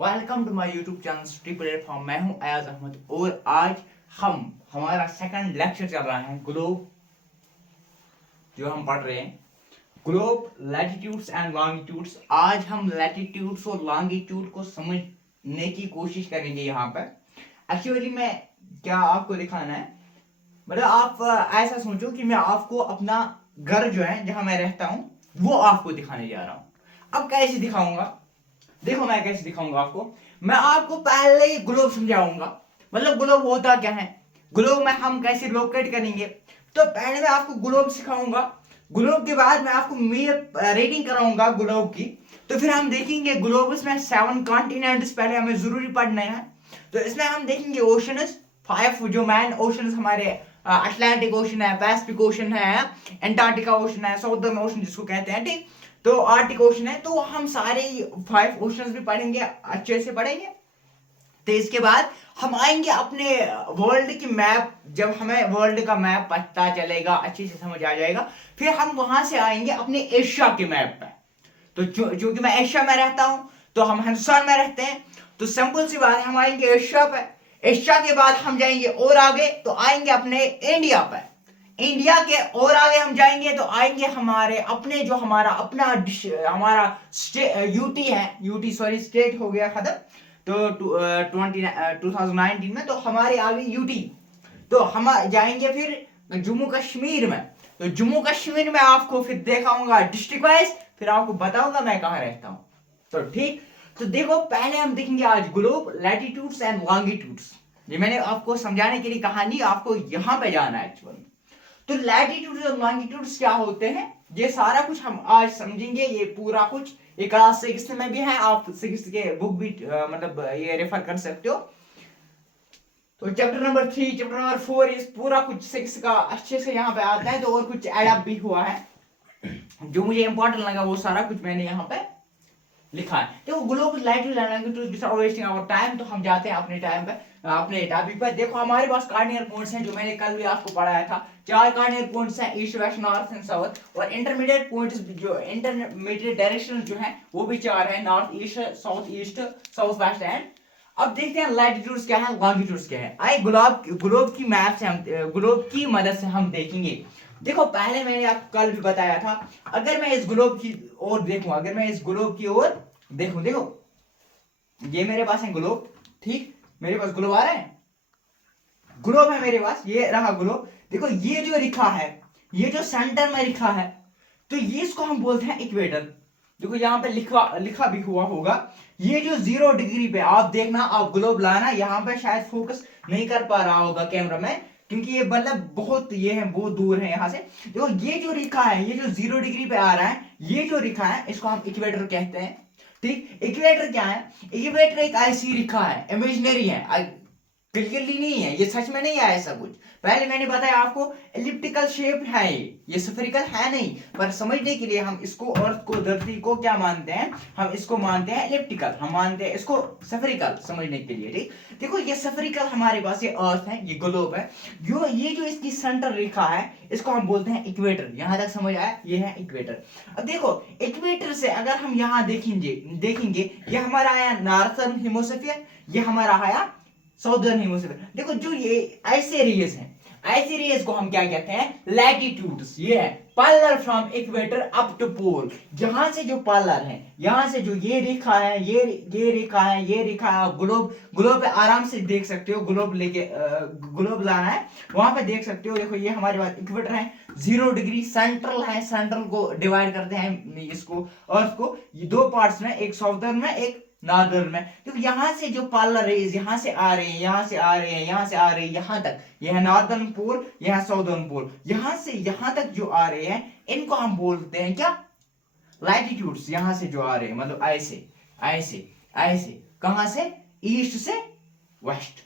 Welcome to my YouTube channel study platform. मैं हूं अयाज अहमद और आज हमारा सेकंड लेक्चर चल रहा है ग्लोब, जो हम पढ़ रहे हैं ग्लोब लैटिट्यूड्स एंड लॉन्गिट्यूड्स। आज हम लैटिट्यूड्स और लॉन्गिट्यूड को समझने की कोशिश करेंगे। यहाँ पर एक्चुअली मैं क्या आपको दिखाना है, मतलब आप ऐसा सोचो कि मैं आपको अपना घर जो है जहां मैं रहता हूं वो आपको दिखाने जा रहा हूं। अब कैसे दिखाऊंगा, देखो मैं कैसे दिखाऊंगा आपको। मैं आपको पहले ही ग्लोब समझाऊंगा, मतलब ग्लोब होता क्या है, ग्लोब में हम कैसे लोकेट करेंगे। तो पहले मैं आपको ग्लोब सिखाऊंगा, ग्लोब के बाद मैं आपको रेटिंग कराऊंगा ग्लोब की। तो फिर हम देखेंगे ग्लोब में 7 कॉन्टिनेंट्स पहले हमें जरूरी पढ़ना है। तो इसमें हम देखेंगे ओशंस 5, जो मैन ओशंस हमारे अटलांटिक ओशन है, पैसिफिक ओशन है, एंटार्क्टिका ओशन है, साउदर्न ओशन जिसको कहते हैं, ठीक। तो आर्टिक ओशन है। तो हम सारे 5 ओशंस भी पढ़ेंगे, अच्छे से पढ़ेंगे। तो इसके बाद हम आएंगे अपने वर्ल्ड की मैप। जब हमें वर्ल्ड का मैप पता चलेगा, अच्छे से समझ आ जाएगा, फिर हम वहां से आएंगे अपने एशिया के मैप पे। तो क्योंकि मैं एशिया में रहता हूं, तो हम हिंदुस्तान में रहते हैं, तो सिंपल सी बात है, हम आएंगे एशिया पे। एशिया के बाद हम जाएंगे और आगे, तो आएंगे अपने इंडिया पे। इंडिया के और आगे हम जाएंगे तो आएंगे हमारे अपने, जो हमारा अपना हमारा यूटी है, यूटी सॉरी स्टेट हो गया खत्म। तो 2019 में तो हमारे आगे यूटी। तो हम जाएंगे फिर जम्मू कश्मीर में। तो जम्मू कश्मीर में आपको फिर दिखाऊंगा डिस्ट्रिक्ट वाइज, फिर आपको बताऊंगा मैं कहाँ रहता हूँ। तो ठीक, तो देखो पहले हम देखेंगे आज ग्लोब लैटिट्यूड्स एंड लॉन्गिट्यूड्स। ये मैंने आपको समझाने के लिए कहानी, आपको यहाँ पे जाना है एक्चुअली। तो लैटिट्यूड्स और लॉन्गिट्यूड्स क्या होते हैं, ये सारा कुछ हम आज समझेंगे। ये पूरा कुछ ये क्लास 6 में भी है, आप 6 के बुक भी मतलब ये रेफर कर सकते हो। तो चैप्टर नंबर 3, चैप्टर नंबर 4, इस पूरा कुछ 6 का अच्छे से यहाँ पे आता है। तो और कुछ ऐड अप भी हुआ है, जो मुझे इंपॉर्टेंट लगा वो सारा कुछ मैंने यहाँ पे लिखा है। तो global latitude westing our time, तो हम जाते हैं अपने टाइम पे, अपने टॉपिक पर। देखो हमारे पास कार्डिनल पॉइंट्स हैं, जो मैंने कल भी आपको पढ़ाया था। 4 कार्डिनल पॉइंट्स हैं, east west north and south. और इंटरमीडिएट पॉइंट्स, जो इंटरमीडिएट डायरेक्शन जो है वो भी 4 है, north east, south west and. अब देखते हैं लैटिट्यूड्स क्या है, लॉन्गिट्यूड्स क्या है। आइए ग्लोब की मैप से हम, ग्लोब की मदद से हम देखेंगे। देखो पहले मैंने आपको कल भी बताया था, अगर मैं इस ग्लोब की ओर देखूं, अगर मैं इस ग्लोब की ओर देखो, देखो ये मेरे पास है ग्लोब, ठीक। मेरे पास ग्लोब आ रहा है, ग्लोब है मेरे पास, ये रहा ग्लोब। देखो ये जो लिखा है, ये जो सेंटर में लिखा है, तो ये इसको हम बोलते हैं इक्वेटर। देखो यहाँ पे लिखा भी हुआ होगा। ये जो 0 डिग्री पे, आप देखना, आप ग्लोब लाना, यहाँ पे शायद फोकस नहीं कर पा रहा होगा कैमरा में, क्योंकि ये मतलब बहुत ये है, बहुत दूर है यहाँ से। देखो ये जो लिखा है, ये जो 0 डिग्री पे आ रहा है, ये जो लिखा है इसको हम इक्वेटर कहते हैं, ठीक। इक्वेटर क्या है, इक्वेटर एक ऐसी रेखा है, इमेजिनरी है, क्लियरली नहीं है, ये सच में नहीं है ऐसा कुछ। पहले मैंने बताया आपको, एलिप्टिकल शेप है ये स्फेरिकल है नहीं। पर समझने के लिए हम इसको, अर्थ को, धरती को क्या मानते हैं, हम इसको मानते हैं एलिप्टिकल, हम मानते हैं इसको स्फेरिकल समझने के लिए, ठीक। देखो ये स्फेरिकल हमारे पास, ये अर्थ है, ये ग्लोब है। ये जो इसकी सेंटर रेखा है, इसको हम बोलते हैं इक्वेटर। यहां तक समझ आया, ये है इक्वेटर। अब देखो इक्वेटर से अगर हम यहाँ देखेंगे, ये हमारा आया नॉर्थर्न हेमिस्फीयर, ये हमारा आया साउदर्न हेमिस्फीयर। देखो जो ये ऐसे रेस हैं, ऐसे रेस को हम क्या कहते हैं, लैटिट्यूड्स। ये है parallel from equator up to pole. यहां से जो पैरेलल है, यहां से जो ये रेखा है, ये रेखा है, ये रेखा है। ग्लोब पे आराम से देख सकते हो, ग्लोब लेके ग्लोब लाना है, वहां पे देख सकते हो। देखो ये हमारे पास इक्वेटर है, 0 डिग्री सेंट्रल है। सेंट्रल को डिवाइड करते हैं इसको, अर्थ को, ये 2 पार्ट्स में, एक साउदर्न में, एक नॉर्दर्न में। तो यहां से जो पार्लर रेज यहां से आ रहे हैं, यहां से आ रहे हैं, यहां से आ रहे हैं, यहां तक, यह है नॉर्दर्न पोल, यह है साउदर्न पोल। यहां से यहां तक जो आ रहे हैं, इनको हम बोलते हैं क्या, लैटिट्यूड्स। यहां से जो आ रहे हैं, मतलब ऐसे ऐसे ऐसे, कहां से, ईस्ट से वेस्ट,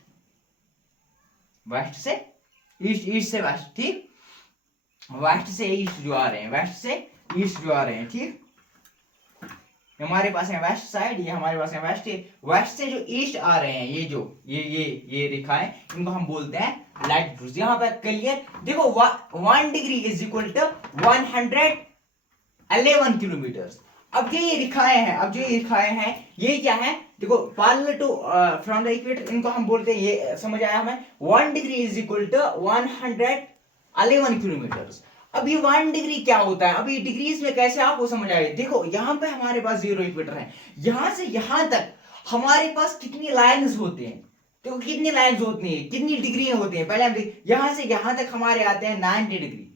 वेस्ट से ईस्ट, ईस्ट से वेस्ट, ठीक। वेस्ट से ईस्ट जो आ रहे हैं, वेस्ट से ईस्ट जो आ रहे हैं, ठीक। हमारे पास है वेस्ट साइड, ये हमारे पास है वेस्ट। वेस्ट से जो ईस्ट आ रहे हैं, ये जो ये रेखा है, इनको हम बोलते हैं लैटिट्यूड्स। यहाँ पे क्लियर देखो, 1 degree is equal to 111 kilometre. अब जो ये रेखाएं हैं ये क्या है, देखो parallel to from the equator, इनको हम बोलते हैं, ये समझ आया हमें, 1 degree is equal to 111 kilometre. अब ये 1 डिग्री क्या होता है, अब ये डिग्रीज में कैसे आपको समझ आएगा। देखो यहाँ पे हमारे पास 0 इक्वेटर है, यहां से यहां तक हमारे पास कितनी लाइन्स होते हैं, देखो कितनी लाइन्स होती हैं, कितनी डिग्री होती हैं, पहले हम देख, यहां से यहां तक हमारे आते हैं 90 डिग्री,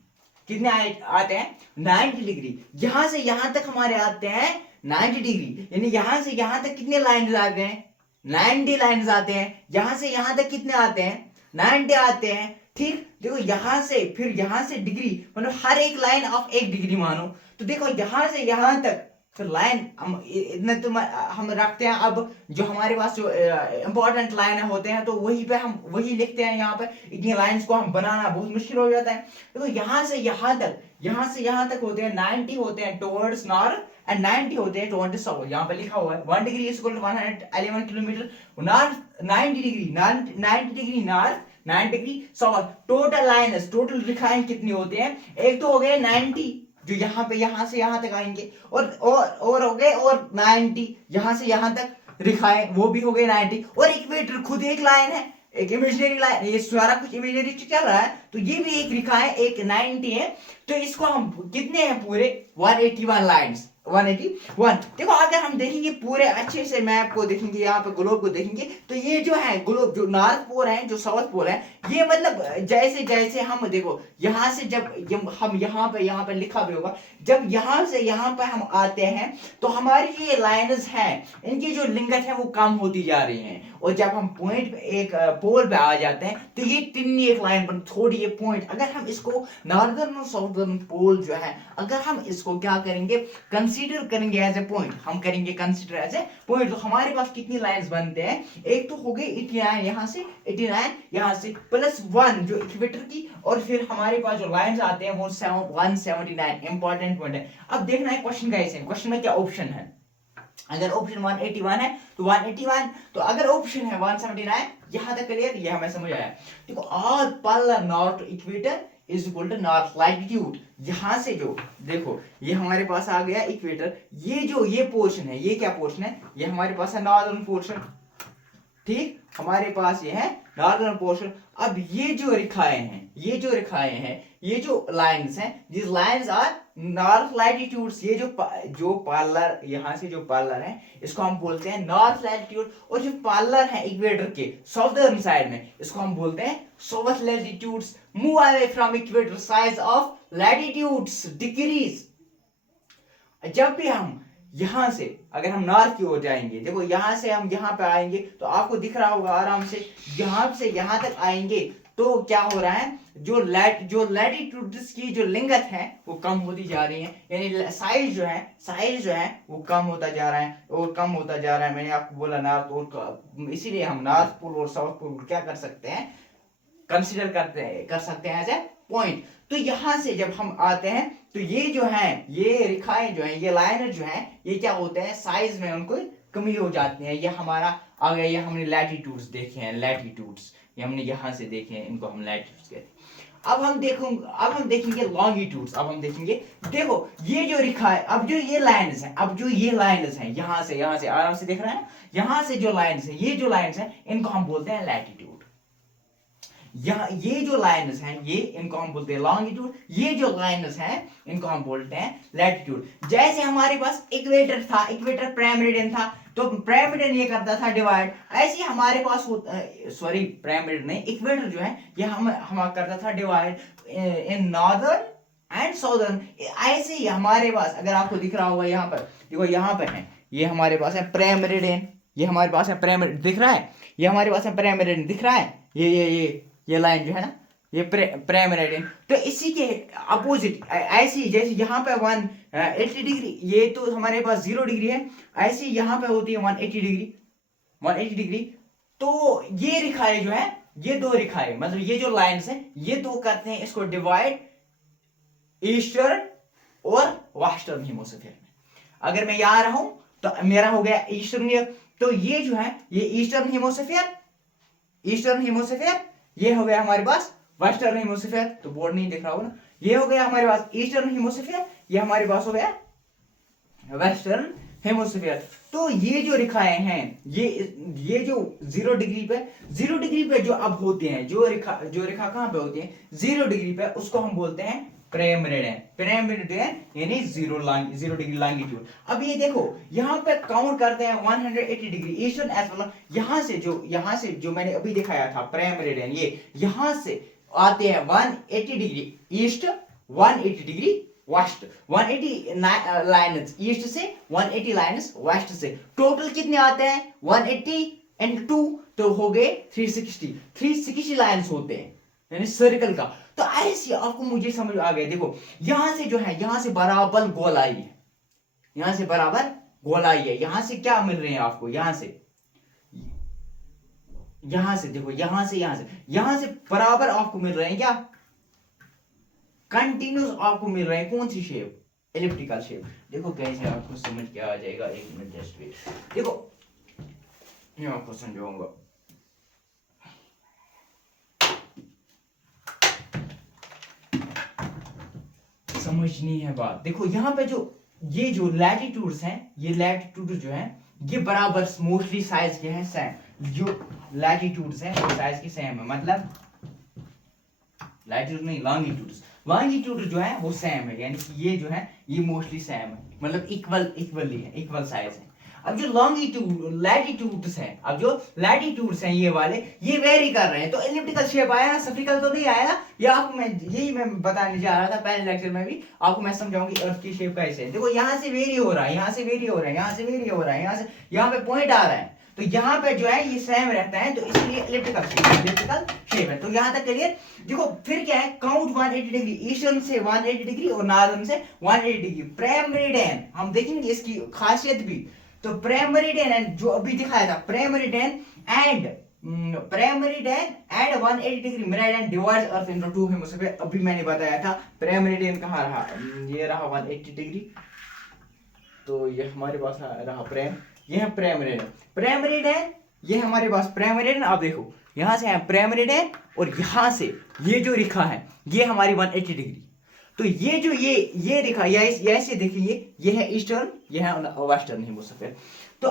कितने आते हैं 90 डिग्री, यहां से यहां तक हमारे आते हैं 90 डिग्री, यानी यहां से यहां तक कितने लाइन्स आते हैं 90 लाइन्स आते हैं, यहां से यहां तक कितने आते हैं 90 आते हैं। ठीक, देखो यहां से फिर यहां से डिग्री, मतलब हर एक लाइन ऑफ 1 डिग्री मानो, तो देखो यहां से यहां तक फिर लाइन हम इतने तो हम रखते हैं। अब जो हमारे पास जो इंपॉर्टेंट लाइन होते हैं तो वही पे हम वही लिखते हैं, यहाँ पे इतनी लाइंस को हम बनाना बहुत मुश्किल हो जाता है। देखो यहाँ से यहाँ तक होते हैं 90 होते हैं टुवर्ड्स नॉर्थ एंड 90 होते हैं टुवर्ड्स साउथ, यहाँ पे लिखा हुआ है 1 degree is equal to 111 kilometre north, 90 degree 90 degree north, 90 degree south. Total lines, total रेखाएं कितनी होते हैं, एक तो हो गए 90 जो यहाँ पे यहाँ से यहाँ तक आएंगे, और हो गए और 90 यहाँ से यहाँ तक रेखाएं, वो भी हो गए 90, और इक्वेटर खुद एक लाइन है, एक इमेजिनरी लाइन, ये सारा कुछ इमेजिनरी चल रहा है, तो ये भी एक रेखा है, एक 90 है, तो इसको हम कितने हैं पूरे 181 लाइन्स, 181। देखो अगर हम देखेंगे पूरे अच्छे से मैप को देखेंगे, यहाँ पे ग्लोब को देखेंगे, तो ये जो है ग्लोब, जो नॉर्थ पोल है, जो साउथ पोल है, ये मतलब जैसे जैसे हम देखो यहाँ से जब हम यहाँ पे लिखा भी होगा, जब यहाँ से यहाँ पे हम आते हैं तो हमारी ये लाइन्स हैं, इनकी जो लिंगत है वो कम होती जा रही है, और जब हम पॉइंट पे एक पोल पे आ जाते हैं तो ये टिन्नी एक लाइन बन, थोड़ी ये पॉइंट, अगर हम इसको नॉर्दर्न और साउदर्न पोल जो है, अगर हम इसको क्या करेंगे कंसीडर करेंगे एज ए पॉइंट, हम करेंगे कंसीडर एज ए पॉइंट, तो हमारे पास कितनी लाइंस बनते हैं, एक तो हो गई 89 यहाँ से, 89 यहाँ से प्लस 1 जो इक्वेटर की, और फिर हमारे पास जो लाइंस आते हैं वो 179 इंपॉर्टेंट पॉइंट है। अब देखना है क्वेश्चन कैसे, क्वेश्चन में क्या ऑप्शन है, अगर ऑप्शन 181 है तो 181, तो अगर ऑप्शन है 179, यहां तक क्लियर, ये हमें समझ आया। देखो all polar north equator is equal to north latitude, यहां से जो देखो ये हमारे पास आ गया इक्वेटर, ये पोर्शन है, ये क्या पोर्शन है, ये हमारे पास है नॉर्दर्न पोर्शन, ठीक, हमारे पास ये है नॉर्दर्न पोर्शन। अब ये जो रेखाएं हैं, ये जो लाइंस हैं, this lines are north latitudes, ये जो पार्लर यहाँ से जो पार्लर है इसको हम बोलते हैं नॉर्थ लैटिट्यूड, और जो पार्लर है इक्वेटर के साउदर्न साइड में इसको हम बोलते हैं south latitudes. Move away from equator size of latitudes decrease. जब भी हम यहां से अगर हम नॉर्थ की ओर जाएंगे, देखो यहां से हम यहां पे आएंगे तो आपको दिख रहा होगा आराम से, यहां से यहां तक आएंगे तो क्या हो रहा है, जो लैटिट्यूड्स की जो लिंगत है वो कम होती जा रही है, यानी साइज जो है वो कम होता जा रहा है और कम होता जा रहा है। मैंने आपको बोला नॉर्थ पोल, इसीलिए हम नॉर्थ पोल और साउथ पोल क्या कर सकते हैं, कंसीडर कर सकते हैं एज ए पॉइंट। तो यहां से जब हम आते हैं तो ये जो है, ये रेखाएं जो है, ये लाइन जो है, ये क्या होते हैं साइज में उनको कमी हो जाती है। ये हमारा आ गया, ये हमने लैटिट्यूड्स देखे हैं, लैटिट्यूड्स ये हमने यहां से देखे हैं, इनको हम लैटिट्यूड्स कहते हैं। अब हम देखेंगे लॉन्गिट्यूड्स। अब हम देखेंगे, देखो ये जो रेखा है, अब जो ये लाइन्स हैं, यहां से आराम से देख रहे हैं, यहां से जो लाइन्स है, ये जो लाइन्स हैं इनको हम बोलते हैं लैटिट्यूड। ये जो लाइन्स हैं, ये इनको हम बोलते हैं लॉन्गिट्यूड, ये जो लाइन्स हैं इनको हम बोलते हैं लैटिट्यूड। जैसे हमारे पास इक्वेटर था, इक्वेटर प्राइम मेरिडियन था, तो प्राइम मेरिडियन ये करता था डिवाइड, ऐसे हमारे पास सॉरी प्राइम मेरिडियन नहीं, इक्वेटर जो है ये हम करता था divide in northern and southern. ऐसे ही हमारे पास अगर आपको दिख रहा होगा यहाँ पर, देखो यहाँ पे है, ये हमारे पास है प्राइम मेरिडियन, ये हमारे पास है प्राइम मेरिडियन दिख रहा है, ये हमारे पास है प्राइम मेरिडियन दिख रहा है, ये लाइन जो है ना, ये प्राइम मेरिडियन। तो इसी के अपोजिट ऐसी, जैसे यहाँ पे 180 डिग्री, ये तो हमारे पास 0 डिग्री है, ऐसे यहाँ पे होती है 180 डिग्री। तो ये रेखाएं जो है, ये दो रेखाएं, मतलब ये जो लाइन्स हैं, ये दो करते हैं इसको डिवाइड ईस्टर्न और वेस्टर्न हेमिस्फीयर में। अगर मैं यहाँ रहा हूं तो मेरा हो गया ईस्टर्न, तो ये जो है ये ईस्टर्न हेमिस्फीयर, ये हो गया हमारे पास वेस्टर्न हेमिस्फीयर, तो बोर्ड नहीं दिख रहा होगा ना, ये हो गया हमारे पास ईस्टर्न हेमिस्फीयर, ये हमारे पास हो गया वेस्टर्न हेमोस्फीयर। तो ये जो रेखाएं हैं, ये जो 0 डिग्री पे जो अब होते हैं, जो रेखा कहां पे होती है 0 डिग्री पे, उसको हम बोलते हैं प्रेम मेरिडियन। प्रेम मेरिडियन यानी 0 डिग्री लॉन्गिट्यूड। अब ये देखो यहाँ पे काउंट करते हैं 180 डिग्री ईस्टर्न एज वेल। यहाँ से जो मैंने अभी दिखाया था प्रेम मेरिडियन, ये यहाँ से आते हैं 180 degree east, 180 degree west, 180 lines east से, 180 लाइन्स वेस्ट से। टोटल कितने आते हैं 180 एंड 2 तो हो गए 360 लाइन्स होते हैं यानी सर्कल का। तो ऐसे आपको मुझे समझ आ गया। देखो यहां से जो है, यहां से बराबर गोलाई है, यहां से बराबर गोलाई है। यहां से क्या मिल रहे हैं आपको, यहां से देखो, यहां से बराबर आपको मिल रहे हैं क्या, कंटिन्यूस आपको मिल रहे हैं। कौन सी शेप, एलिप्टिकल शेप। देखो कैसे आपको समझ के आ जाएगा, एक मिनट जस्ट वेट। देखो मैं आपको समझाऊंगा। समझनी है बात। देखो यहाँ पे ये जो लैटिट्यूड्स हैं, ये लैटिट्यूड जो है ये बराबर मोस्टली साइज के हैं सेम। जो लैटिट्यूड्स हैं वो साइज के सेम है, मतलब लैटिट्यूड नहीं, लॉन्गिट्यूड जो है वो सेम है, यानी कि ये जो है ये मोस्टली सेम है, मतलब इक्वली है, इक्वल साइज है। अब जो लैटिट्यूड्स हैं ये वाले, ये वेरी कर रहे हैं। तो एलिप्टिकल शेप आया ना, स्फीरिकल तो नहीं आया ना। ये आपको मैं बताने जा रहा था पहले लेक्चर में भी, आपको मैं समझाऊंगी अर्थ की शेप कैसे है। देखो यहाँ से वेरी हो रहा है, यहाँ से वेरी हो रहा है, यहाँ से वेरी हो रहा है, यहाँ पे पॉइंट आ रहा है। तो यहाँ पे जो है ये सेम रहता है, तो इसलिए इलिप्टिकल शेप है। तो यहाँ तक क्लियर। देखो फिर क्या है, काउंट 180 डिग्री, ईस्टर्न से 180 डिग्री और नॉर्दर्न से 180 डिग्री। प्रेम मेरिडियन हम देखेंगे इसकी खासियत भी। तो प्रेम मेरिडियन एंड जो अभी दिखाया था, prime meridian and 180 degree meridian divides earth into two hemisphere. अभी मैंने बताया था प्रेम मेरिडियन कहाँ रहा, ये रहा 180 डिग्री। तो ये हमारे पास रहा प्रेम, ये है प्रेम मेरिडियन, ये हमारे पास प्रेम मेरिडियन। आप देखो यहां से है प्रेम मेरिडियन और यहां से ये जो रेखा है ये हमारी 180 डिग्री। तो ये जो ये रेखा ऐसे देखिए, ये है ईस्टर्न, ये है वेस्टर्न हेमिस्फीयर। तो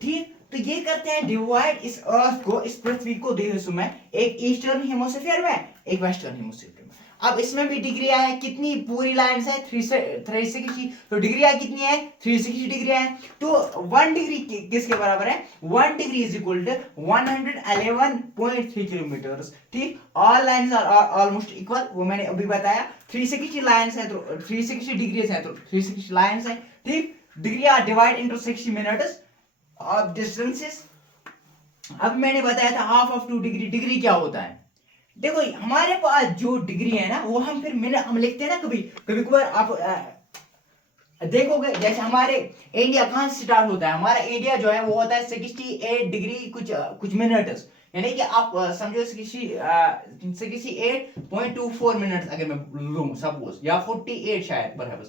ठीक, तो ये करते हैं डिवाइड इस अर्थ को, इस पृथ्वी को दो हिस्सों में, एक ईस्टर्न हेमिस्फीयर में, एक वेस्टर्न हेमिस्फीयर में। अब इसमें भी डिग्रियां हैं, कितनी पूरी लाइन है 360। तो डिग्रियां कितनी है 360 डिग्री है। तो 1 डिग्री किसके बराबर है, 1 degree is equal to 111.3 kilometre. ठीक, all lines are almost equal, वो मैंने अभी बताया। 360 लाइंस है तो 360 डिग्रीज है तो 360 लाइंस है। ठीक, डिग्रियां divide into 60 minutes of distances. अब मैंने बताया था हाफ ऑफ 2 डिग्री। डिग्री क्या होता है, देखो हमारे पास जो डिग्री है ना वो हम फिर मिनट हम लिखते हैं ना, कभी कभार आप देखोगे। जैसे हमारे इंडिया कहां से स्टार्ट होता है, हमारा इंडिया जो है वो होता है 68 डिग्री कुछ मिनट्स, यानी कि आप समझो 68.24 मिनट्स अगर मैं लूं सपोज, या 48 शायद बराबर।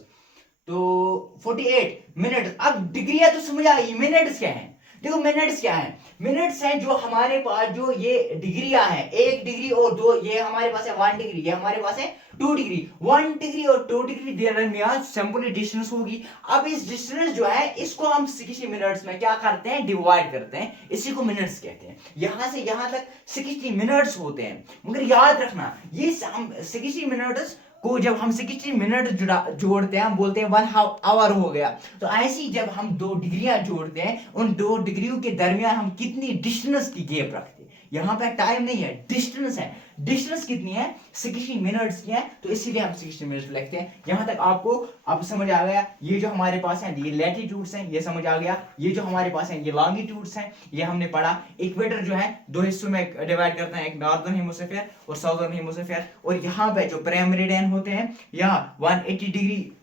तो 48 मिनट। अब डिग्रियां तो समझ आई, मिनट्स क्या है। देखो मिनट्स क्या है, मिनट्स हैं जो हमारे पास जो ये डिग्रियां हैं, 1 डिग्री और 2, ये हमारे पास है 1 डिग्री, ये हमारे पास है 2 डिग्री। 1 डिग्री और 2 डिग्री दरमियान सिंपली डिस्टेंस होगी। अब इस डिस्टेंस जो है इसको हम 60 मिनट्स में क्या करते हैं, डिवाइड करते हैं, इसी को मिनट्स कहते हैं। यहां से यहां तक 60 मिनट्स होते हैं। मगर याद रखना ये 60 मिनट्स को जब हम 60 मिनट जोड़ते हैं, हम बोलते हैं 1 आवर हो गया। तो ऐसे ही जब हम 2 डिग्रियां जोड़ते हैं, उन 2 डिग्रियों के दरमियान हम कितनी डिस्टेंस की गैप रखते हैं। यहाँ पे टाइम नहीं है, डिस्टेंस है। डिस्टेंस कितनी है 60 मिनट्स की है, तो इसीलिए हम 60 मिनट्स लिखते हैं। यहां तक आपको अब समझ आ गया। ये जो हमारे पास है ये लैटिट्यूड्स हैं, ये समझ आ गया। ये जो हमारे पास है ये लॉन्गिट्यूड्स हैं, ये हमने पढ़ा। इक्वेटर जो है 2 हिस्सों में डिवाइड करते हैं, एक नॉर्दर्न हेमिस्फीयर और साउदर्न हेमिस्फीयर। और यहाँ पे जो प्रेम मेरिडियन होते हैं, यहाँ 180 डिग्री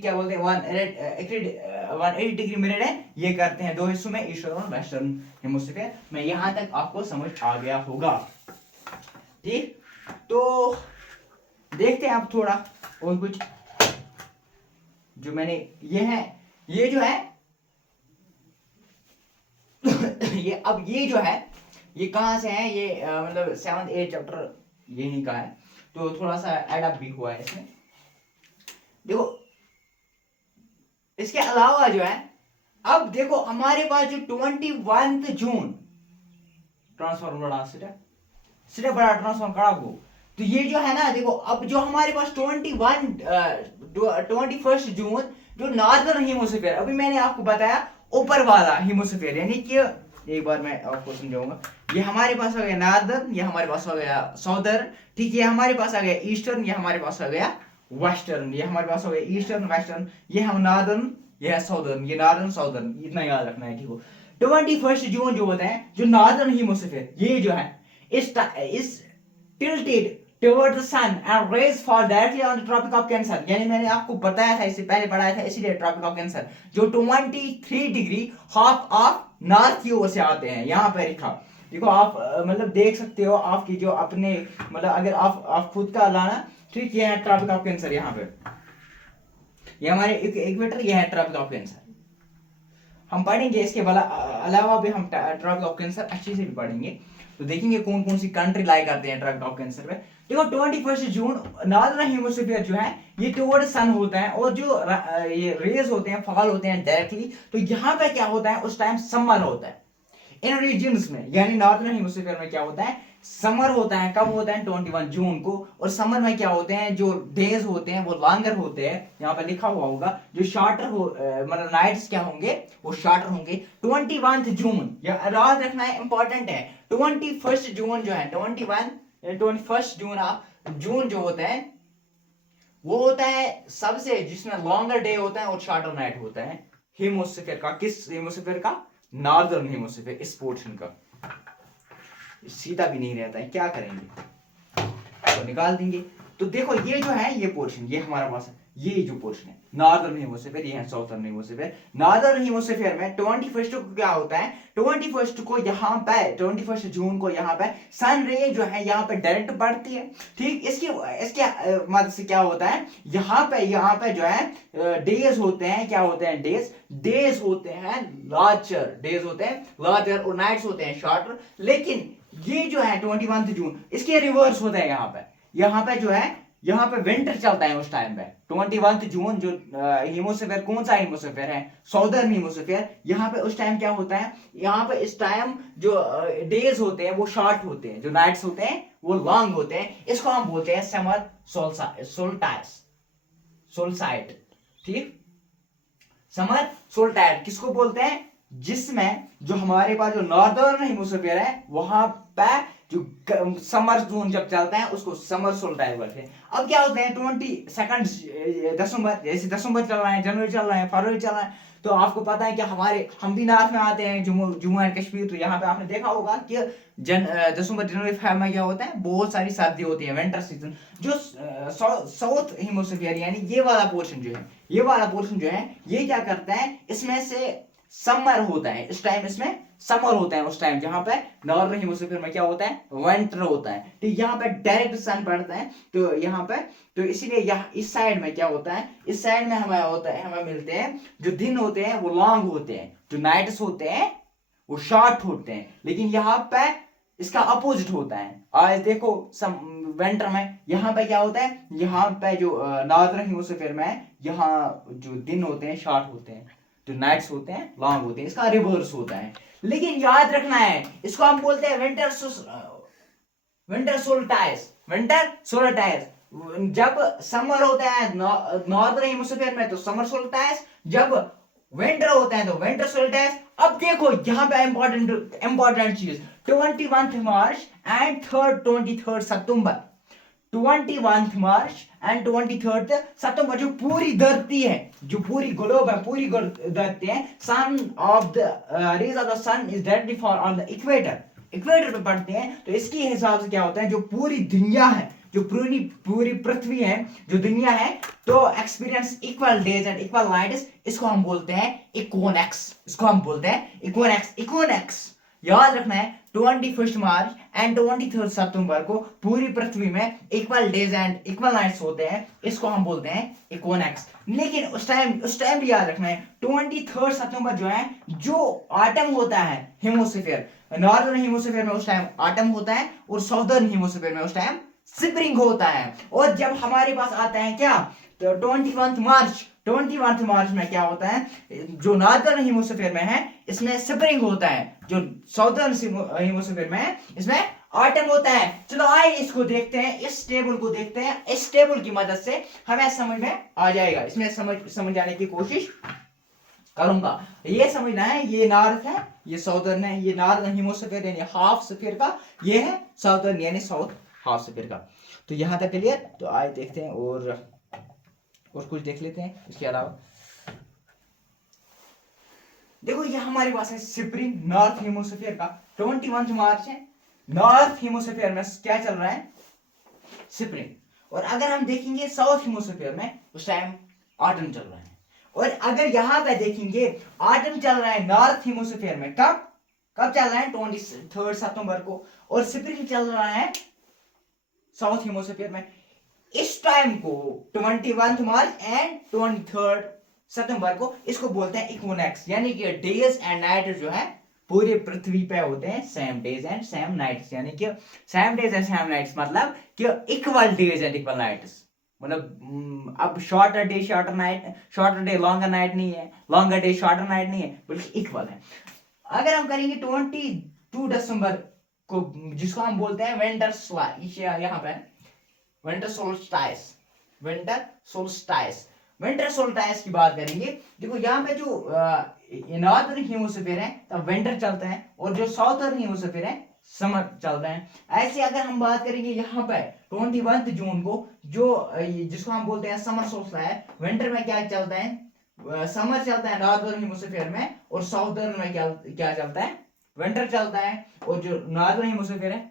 क्या बोलते हैं, 180 डिग्री मेरिडियन, ये करते हैं 2 हिस्सों में, ईस्टर्न और वेस्टर्न हेमिस्फीयर में। यहां तक आपको समझ आ गया होगा। ठीक, तो देखते हैं आप थोड़ा और कुछ जो मैंने ये जो है ये जो है ये कहां से है, ये मतलब 7th 8th चैप्टर यही का है। तो थोड़ा सा एड अप भी हुआ है इसमें। देखो इसके अलावा जो है, अब देखो हमारे पास जो 21 जून ट्रांसफर बड़ा सीधा बड़ा ट्रांसफर करा को, तो ये जो है ना देखो, अब जो हमारे पास 21 जो नॉर्दर्न हेमिस्फीयर, अभी मैंने आपको बताया ऊपर वाला हेमिस्फीयर, यानी कि एक बार मैं आपको समझाऊंगा, ये हमारे पास आ गया नॉर्दर्न, ये हमारे पास आ गया साउदर्न, ठीक, ये हमारे पास आ गया ईस्टर्न, ये हमारे पास आ गया वेस्टर्न, ये हमारे पास हो गया ईस्टर्न वेस्टर्न, ये हम नॉर्दर्न, ये है साउदर्न, ये नॉर्दर्न साउदर्न, इतना याद रखना है, ठीक हो। 21 जून जो होता है, जो नॉर्दर्न हेमिस्फीयर, ये जो है is tilted towards the sun and rays fall directly on the tropic of Cancer, यानी मैंने आपको बताया था, इससे पहले पढ़ाया था, इसीलिए ट्रॉपिक ऑफ कैंसर जो 23 डिग्री हाफ ऑफ नॉर्थ की ओर से आते हैं, यहाँ पे लिखा, देखो आप मतलब देख सकते हो, आपकी जो अपने मतलब अगर आप खुद का लाना, ठीक, ये है ट्रॉपिक ऑफ कैंसर, यहाँ पे ये हमारे इक्वेटर, ये है ट्रॉपिक ऑफ कैंसर। हम पढ़ेंगे इसके अलावा भी हम ट्रॉपिक ऑफ कैंसर अच्छे से भी पढ़ेंगे, तो देखेंगे कौन कौन सी कंट्री लाई करते हैं ट्रॉपिक ऑफ कैंसर पे। देखो 21 जून नॉर्दर्न हेमिस्फीयर जो है ये टुवर्ड सन होता है, और जो ये रेज होते हैं फॉल होते हैं डायरेक्टली, तो यहाँ पे क्या होता है, उस टाइम समर होता है इन रीजन्स में, यानी नॉर्दर्न हेमिस्फीयर में क्या होता है, समर होता है। कब होता है, 21 जून को। और समर में क्या होते हैं, जो डेज होते हैं वो लॉन्गर होते हैं, यहाँ पे लिखा हुआ होगा, जो शॉर्टर हो मतलब नाइट्स क्या होंगे, वो शॉर्टर होंगे। 21 जून याद रखना है, इंपॉर्टेंट है। 21 जून जो है 21 जून जून जो होता है वो होता है सबसे जिसमें लॉन्गर डे होता है और शॉर्टर नाइट होता है हेमिस्फीयर का। किस हेमिस्फीयर का, नॉर्दर्न हेमिस्फीयर, इस पोर्शन का। सीधा भी नहीं रहता है, क्या करेंगे, तो निकाल देंगे। तो देखो ये जो है, ये पोर्शन, ये हमारा पास है, ये जो पोर्शन है नॉर्दर्न हेमिस्फीयर, ये है साउदर्न हेमिस्फीयर। नॉर्दर्न हेमिस्फीयर में 21 को क्या होता है, 21 को यहाँ पे 21 जून को यहाँ पे सन रे जो है यहाँ पे डायरेक्ट पड़ती है, ठीक। इसके मदद से क्या होता है, यहाँ पे जो है डेज होते हैं, क्या होते हैं, डेज होते हैं लार्जर, डेज होते हैं लार्जर, और नाइट्स होते हैं शॉर्टर। लेकिन ये जो है 21 जून इसके रिवर्स होता है, यहाँ पे जो है यहाँ पे विंटर चलता है उस टाइम पे। 21 जून जो हेमिस्फीयर, कौन सा हेमिस्फीयर है, साउदर्न हेमिस्फीयर, यहाँ पे उस टाइम क्या होता है, यहाँ पे इस टाइम जो डेज होते हैं वो शॉर्ट होते हैं, जो नाइट्स होते हैं वो लॉन्ग होते हैं। इसको हम बोलते हैं समर सोल्स्टाइस, ठीक, समर सोल्स्टाइस किसको बोलते हैं, जिसमें जो हमारे पास जो नॉर्दर्न हेमिस्फीयर है वहां पे जो समर जोन जब चलता है उसको समर सोल्स्टाइस बोलते हैं। अब क्या होते हैं 22 दिसंबर, जैसे दिसंबर चल रहा है, जनवरी चल रहा है, फरवरी चल रहा है, तो आपको पता है कि हम भी नॉर्थ में आते हैं, जम्मू एंड कश्मीर, तो यहाँ पे आपने देखा होगा कि दिसंबर जनवरी फरवरी में क्या होता है, बहुत सारी सर्दी होती है, विंटर सीजन। जो साउथ हेमिस्फीयर यानी ये वाला पोर्शन जो है, ये क्या करता है, इसमें से समर होता है, इस टाइम इसमें समर होता है उस टाइम, जहां पे नॉर्दर्न हेमिस्फीयर में क्या होता है, विंटर होता है, तो यहाँ पे डायरेक्ट सन पड़ता है, तो यहाँ पे, तो इसीलिए यहाँ इस साइड में क्या होता है, इस साइड में हमें मिलते हैं जो दिन होते हैं वो लॉन्ग होते हैं, जो नाइट्स होते हैं वो शॉर्ट होते हैं। लेकिन यहाँ पे इसका अपोजिट होता है। आज देखो विंटर में यहाँ पे क्या होता है, यहाँ पे जो नॉर्दर्न हेमिस्फीयर में यहाँ जो दिन होते हैं शॉर्ट होते हैं, जो नाइट्स होते हैं लॉन्ग होते हैं, इसका रिवर्स होता है। लेकिन याद रखना है, इसको हम बोलते हैं विंटर सोल्स्टाइस। जब समर होता है नॉर्दर्न हेमिस्फीयर में तो समर सोल्स्टाइस, जब विंटर होता है तो विंटर सोल्स्टाइस। अब देखो यहाँ पे इंपॉर्टेंट चीज, 21 मार्च एंड 23 सितंबर, 21 मार्च एंड 23 सितंबर, जो पूरी धरती है, जो पूरी ग्लोब है, पूरी धरती है, sun of the rays of the sun is directly fall on the equator पे पड़ते हैं। तो इसके हिसाब से क्या होता है, जो पूरी दुनिया है, जो पूरी पृथ्वी है, जो दुनिया है, तो experience equal days and equal nights, इसको हम बोलते हैं इक्वोनेक्स। याद रखना है 21 मार्च एंड 23 सितंबर को पूरी पृथ्वी में equal days and equal nights होते हैं, इसको हम बोलते हैं इक्वोनेक्स। लेकिन उस टाइम भी याद रखना है 23 सितंबर जो है, जो ऑटम होता है हेमिस्फीयर, नॉर्दर्न हेमिस्फीयर में उस टाइम ऑटम होता है, और साउदर्न हेमिस्फीयर में उस टाइम स्प्रिंग होता है। और जब हमारे पास आता है क्या, तो 21 मार्च 21 मार्च में क्या होता है, जो नॉर्दर्न हेमिस्फीयर में है इसमें स्प्रिंग होता है, जो साउदर्न हेमिस्फीयर में है इसमें ऑटम होता है। चलो आइए इसको देखते हैं, इस टेबल को देखते हैं, इस टेबल की मदद से हमें समझ में आ जाएगा, इसमें समझ जाने की कोशिश करूंगा। ये समझना है, ये नॉर्थ है, ये साउदर्न है, ये नॉर्दर्न हेमिस्फीयर यानी हाफ स्फीयर का, ये है साउदर्न यानी साउथ हाफ स्फीयर का। तो यहां तक क्लियर। तो आइए देखते हैं और कुछ देख लेते हैं इसके अलावा। देखो ये हमारे पास है स्प्रिंग नॉर्थ हेमिस्फीयर का, 21 मार्च है, नॉर्थ हेमिस्फीयर में क्या चल रहा है, स्प्रिंग। और अगर हम देखेंगे साउथ हेमिस्फीयर में उस टाइम ऑटम चल रहा है। और अगर यहां पे देखेंगे ऑटम चल रहा है नॉर्थ हेमिस्फीयर में, कब कब चल रहा है, 23 सितंबर को, और स्प्रिंग चल रहा है साउथ हेमिस्फीयर में। इस टाइम को 21 मार्च एंड 23 सितंबर को इसको बोलते हैं इक्विनॉक्स, यानी कि डेज एंड नाइट जो है पूरे पृथ्वी पे होते हैं same days and same nights, यानी कि same days and same nights मतलब कि equal days and equal nights. मतलब अब shorter day shorter night, shorter day longer night नहीं है, लॉन्गर डे शॉर्टर नाइट नहीं है, बल्कि इक्वल है। अगर हम करेंगे 22 दिसंबर को, जिसको हम बोलते हैं विंटर सोल्स्टिस, यहाँ पे winter solstice, winter solstice, winter solstice की बात करेंगे। देखो यहाँ पे जो नॉर्दर्न हेमिस्फीयर है तब विंटर चलता है, और जो साउदर्न हेमिस्फीयर है समर चलता है। ऐसे अगर हम बात करेंगे यहाँ पे 21 जून को, जो जिसको हम बोलते हैं समर सोल्स्टिस है, विंटर में क्या चलता है, समर चलता है नॉर्दर्न हेमिस्फीयर में, और साउदर्न में क्या क्या चलता है, विंटर चलता है, और जो नॉर्दर्न हेमिस्फीयर है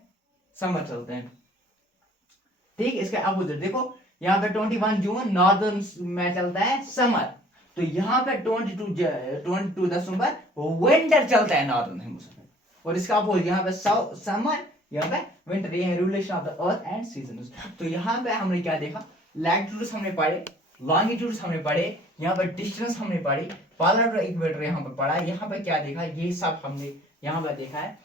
समर चलते हैं। ठीक, इसका अपोजिट देखो, यहाँ पे 21 जून नॉर्दर्न में चलता है समर, तो यहाँ पे 22 दिसंबर विंटर चलता है नॉर्दर्न हेमिस्फीयर, और इसका अपोजिट यहाँ पे समर, यहाँ पे विंटर। ये है relation of the earth and seasons. तो यहाँ पे हमने क्या देखा, लैटिट्यूड्स हमने पढ़े, लॉन्गिट्यूड्स हमने पढ़े, यहाँ पे डिस्टेंस हमने पढ़ी, पोलर इक्वेटर यहाँ पे पढ़ा, यहाँ पे क्या देखा, ये सब हमने यहाँ पे देखा है।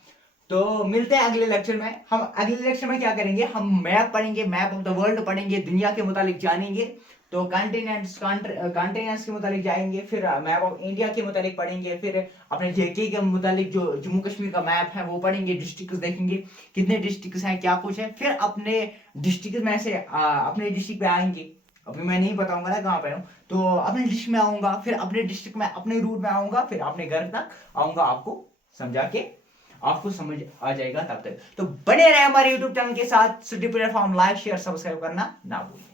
तो मिलते हैं अगले लेक्चर में। हम अगले लेक्चर में क्या करेंगे, हम मैप पढ़ेंगे, मैप ऑफ द वर्ल्ड पढ़ेंगे, दुनिया के मुतालिक जानेंगे। तो कॉन्टिनेंट्स के मुतालिक जाएंगे, फिर मैप ऑफ इंडिया के मुतालिक पढ़ेंगे, फिर अपने जेके के मुतालिक जो जम्मू कश्मीर का मैप है वो पढ़ेंगे, डिस्ट्रिक्ट देखेंगे कितने डिस्ट्रिक्ट हैं, क्या कुछ है, फिर अपने डिस्ट्रिक्ट में से अपने डिस्ट्रिक्ट पे आएंगे। अभी मैं नहीं बताऊंगा ना कहाँ पे हूँ, तो अपने डिस्ट्रिक्ट में आऊंगा, फिर अपने डिस्ट्रिक्ट में अपने रूट में आऊंगा, फिर अपने घर तक आऊंगा, आपको समझा के आपको समझ आ जाएगा तब तक। तो बने रहे हमारे YouTube चैनल के साथ, city platform like share subscribe करना ना भूलिए।